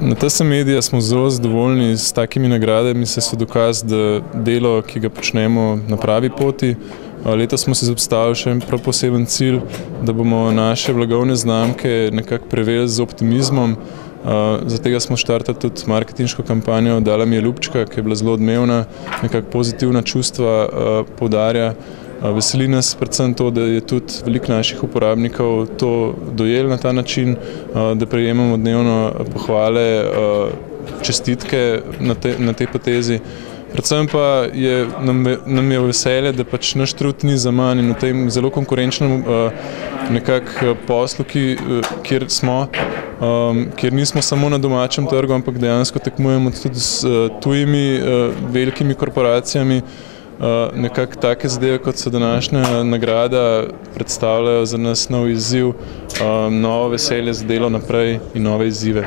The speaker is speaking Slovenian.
Na TS Media smo zelo zadovoljni s takimi nagradami, saj so dokaz, da delo, ki ga počnemo, na pravi poti. Letos smo si zastavili še en prav poseben cilj, da bomo naše blagovne znamke nekako preveli z optimizmom. Zaradi tega smo štartali tudi marketinško kampanjo Dala mi je ljubčka, ki je bila zelo odmevna, nekako pozitivna čustva poudarja. Veseli nas predvsem to, da je tudi veliko naših uporabnikov to dojelo na ta način, da prejemamo dnevno pohvale, čestitke na tej potezi. Predvsem pa nam je veselje, da pač naš trud ni zaman in v tem zelo konkurenčnem nekako poslu, kjer smo, kjer nismo samo na domačem trgu, ampak dejansko tekmujemo tudi s tujimi velikimi korporacijami. Nekako take zadeve, kot so današnja nagrada, predstavljajo za nas nov izziv, novo veselje za delo naprej in nove izzive.